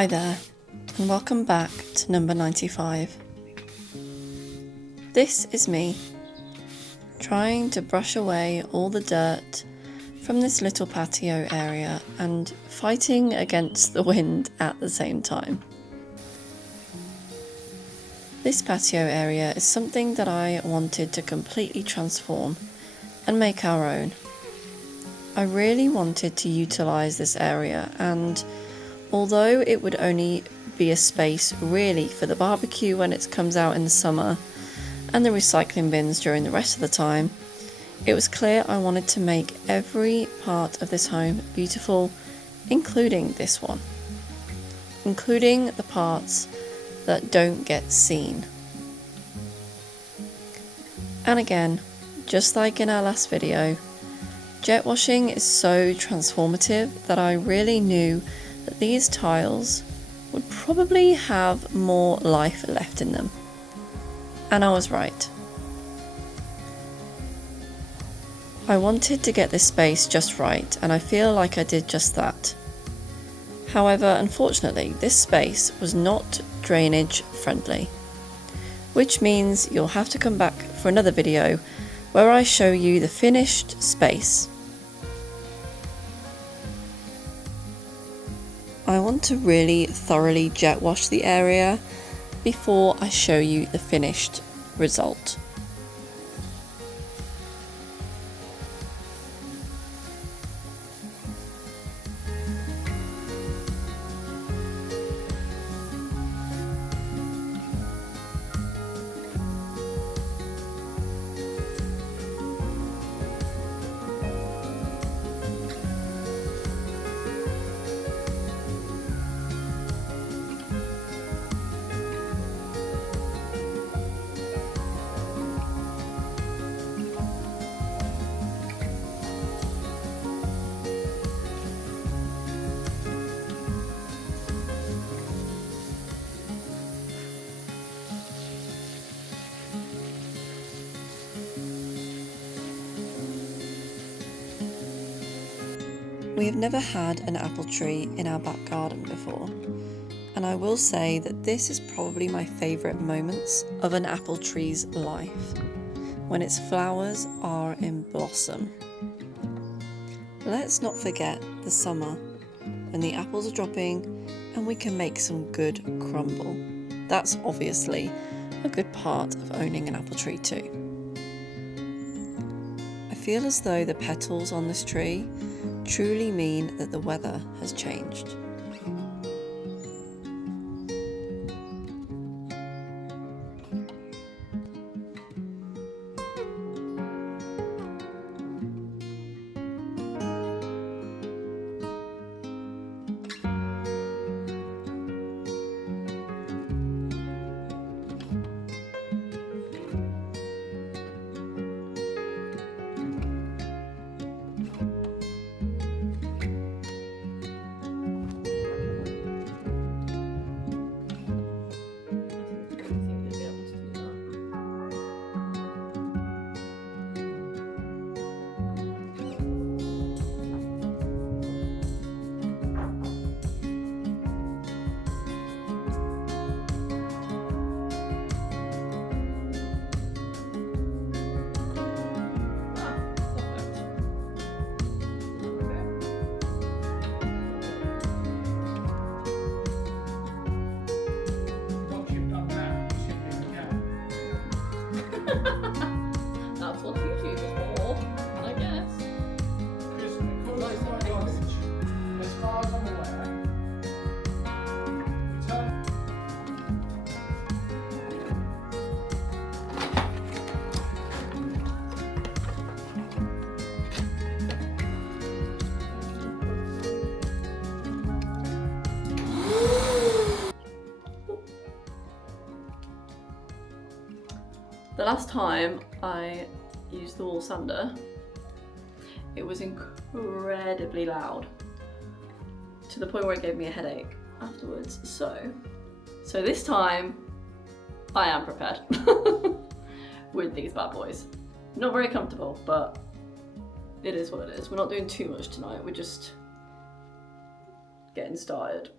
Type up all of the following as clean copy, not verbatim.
Hi there, and welcome back to number 95. This is me, trying to brush away all the dirt from this little patio area and fighting against the wind at the same time. This patio area is something that I wanted to completely transform and make our own. I really wanted to utilise this area, and although it would only be a space really for the barbecue when it comes out in the summer and the recycling bins during the rest of the time, it was clear I wanted to make every part of this home beautiful, including this one, including the parts that don't get seen. And again, just like in our last video, jet washing is so transformative that I really knew that these tiles would probably have more life left in them. And I was right. I wanted to get this space just right, and I feel like I did just that. However, unfortunately, this space was not drainage friendly, which means you'll have to come back for another video where I show you the finished space. I want to really thoroughly jet wash the area before I show you the finished result. We have never had an apple tree in our back garden before, and I will say that this is probably my favourite moments of an apple tree's life, when its flowers are in blossom. Let's not forget the summer, when the apples are dropping and we can make some good crumble. That's obviously a good part of owning an apple tree too. I feel as though the petals on this tree truly mean that the weather has changed. That's what YouTube is for, I guess. Because my knowledge, as far as I'm aware, The last time I used the wall sander, it was incredibly loud, to the point where it gave me a headache afterwards. So this time, I am prepared with these bad boys. Not very comfortable, but it is what it is. We're not doing too much tonight, we're just getting started.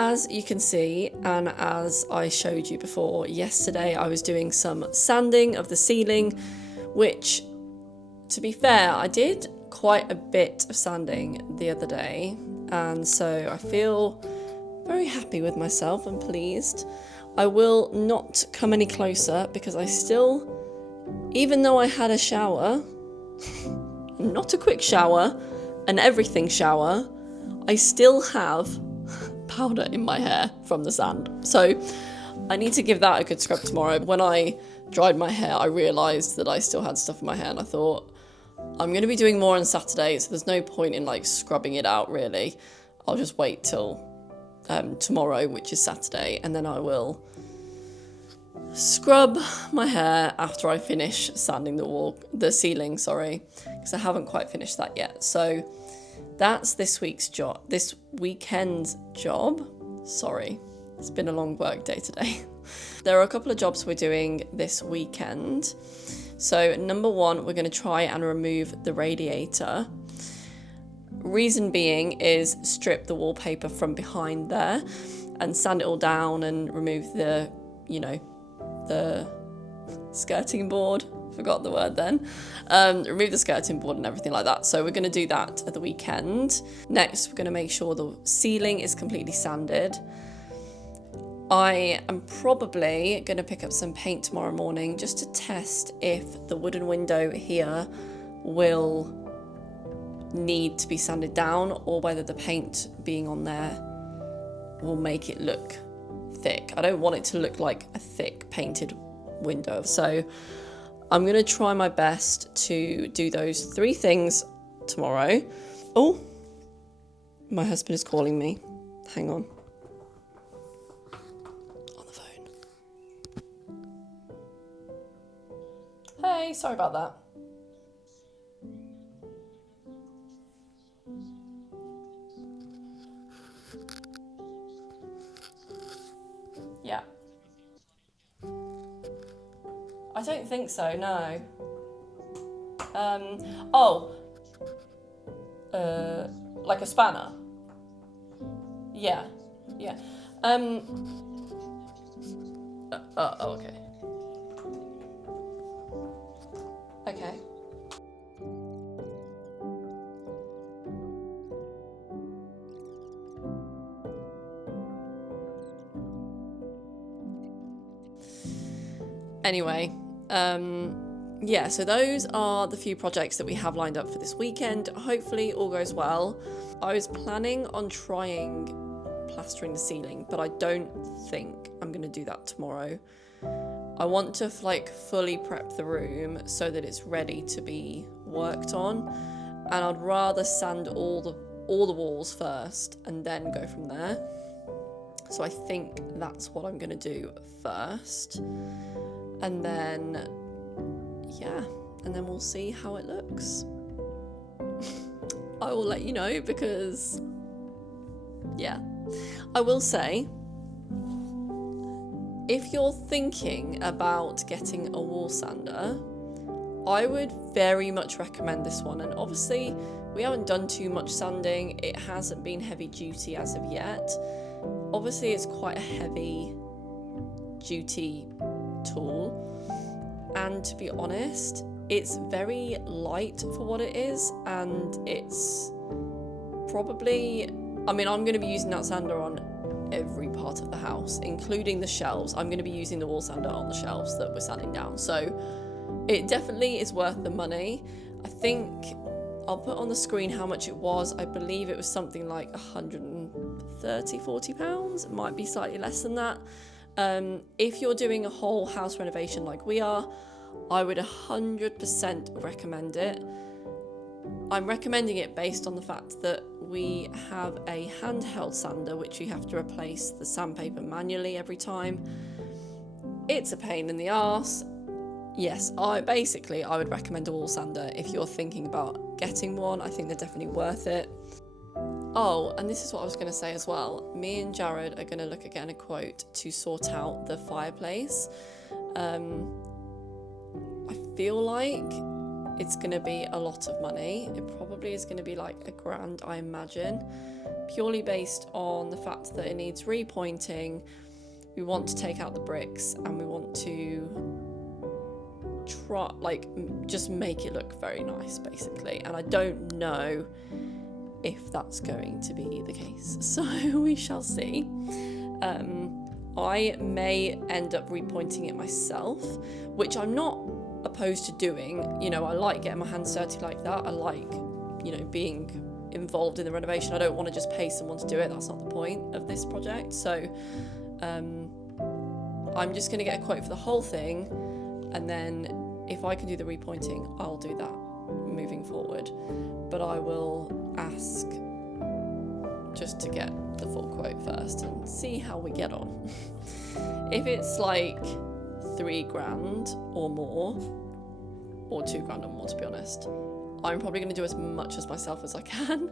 As you can see, and as I showed you before, yesterday I was doing some sanding of the ceiling, which, to be fair, I did quite a bit of sanding the other day, and so I feel very happy with myself and pleased. I will not come any closer because I still, even though I had a shower, not a quick shower, an everything shower, I still have powder in my hair from the sand. So I need to give that a good scrub tomorrow. When I dried my hair, I realised that I still had stuff in my hair, and I thought, I'm going to be doing more on Saturday, so there's no point in like scrubbing it out really. I'll just wait till tomorrow, which is Saturday, and then I will scrub my hair after I finish sanding the ceiling, because I haven't quite finished that yet. So that's this weekend's job. Sorry, it's been a long work day today. There are a couple of jobs we're doing this weekend. So number one, we're going to try and remove the radiator. Reason being is strip the wallpaper from behind there and sand it all down and remove the skirting board. Forgot the word then. Remove the skirting board and everything like that. So we're going to do that at the weekend. Next, we're going to make sure the ceiling is completely sanded. I am probably going to pick up some paint tomorrow morning just to test if the wooden window here will need to be sanded down, or whether the paint being on there will make it look thick. I don't want it to look like a thick painted window. So I'm going to try my best to do those 3 things tomorrow. Oh, my husband is calling me. Hang on. On the phone. Hey, sorry about that. Yeah. I don't think so, no. Like a spanner? Yeah. Okay. Okay. Anyway, yeah, so those are the few projects that we have lined up for this weekend. Hopefully all goes well. I was planning on trying plastering the ceiling, but I don't think I'm going to do that tomorrow. I want to fully prep the room so that it's ready to be worked on, and I'd rather sand all the walls first and then go from there. So I think that's what I'm going to do first. And then, we'll see how it looks. I will let you know because, I will say, if you're thinking about getting a wall sander, I would very much recommend this one. And obviously, we haven't done too much sanding. It hasn't been heavy duty as of yet. Obviously, it's quite a heavy duty tool, and to be honest, it's very light for what it is, and it's probably, I'm going to be using that sander on every part of the house, including the shelves. I'm going to be using the wall sander on the shelves that we're sanding down, so it definitely is worth the money. I think I'll put on the screen how much it was. I believe it was something like £130-40. It might be slightly less than that. If you're doing a whole house renovation like we are, I would 100% recommend it. I'm recommending it based on the fact that we have a handheld sander, which you have to replace the sandpaper manually every time. It's a pain in the arse. Yes, I would recommend a wall sander if you're thinking about getting one. I think they're definitely worth it. Oh, and this is what I was going to say as well. Me and Jared are going to look at getting a quote to sort out the fireplace. I feel like it's going to be a lot of money. It probably is going to be like £1,000, I imagine, purely based on the fact that it needs repointing. We want to take out the bricks and we want to just make it look very nice, basically. And I don't know if that's going to be the case, so we shall see. I may end up repointing it myself, which I'm not opposed to doing. You know, I like getting my hands dirty like that. I like, you know, being involved in the renovation. I don't want to just pay someone to do it. That's not the point of this project. So I'm just going to get a quote for the whole thing, and then if I can do the repointing, I'll do that moving forward. But I will ask just to get the full quote first and see how we get on. If it's like £3,000 or more, or £2,000 or more, to be honest, I'm probably going to do as much as myself as I can.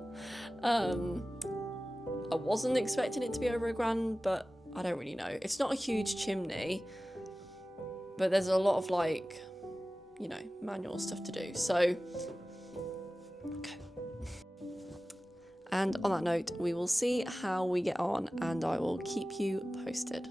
I wasn't expecting it to be over £1,000, but I don't really know. It's not a huge chimney, but there's a lot of like, you know, manual stuff to do. So, okay. And on that note, we will see how we get on, and I will keep you posted.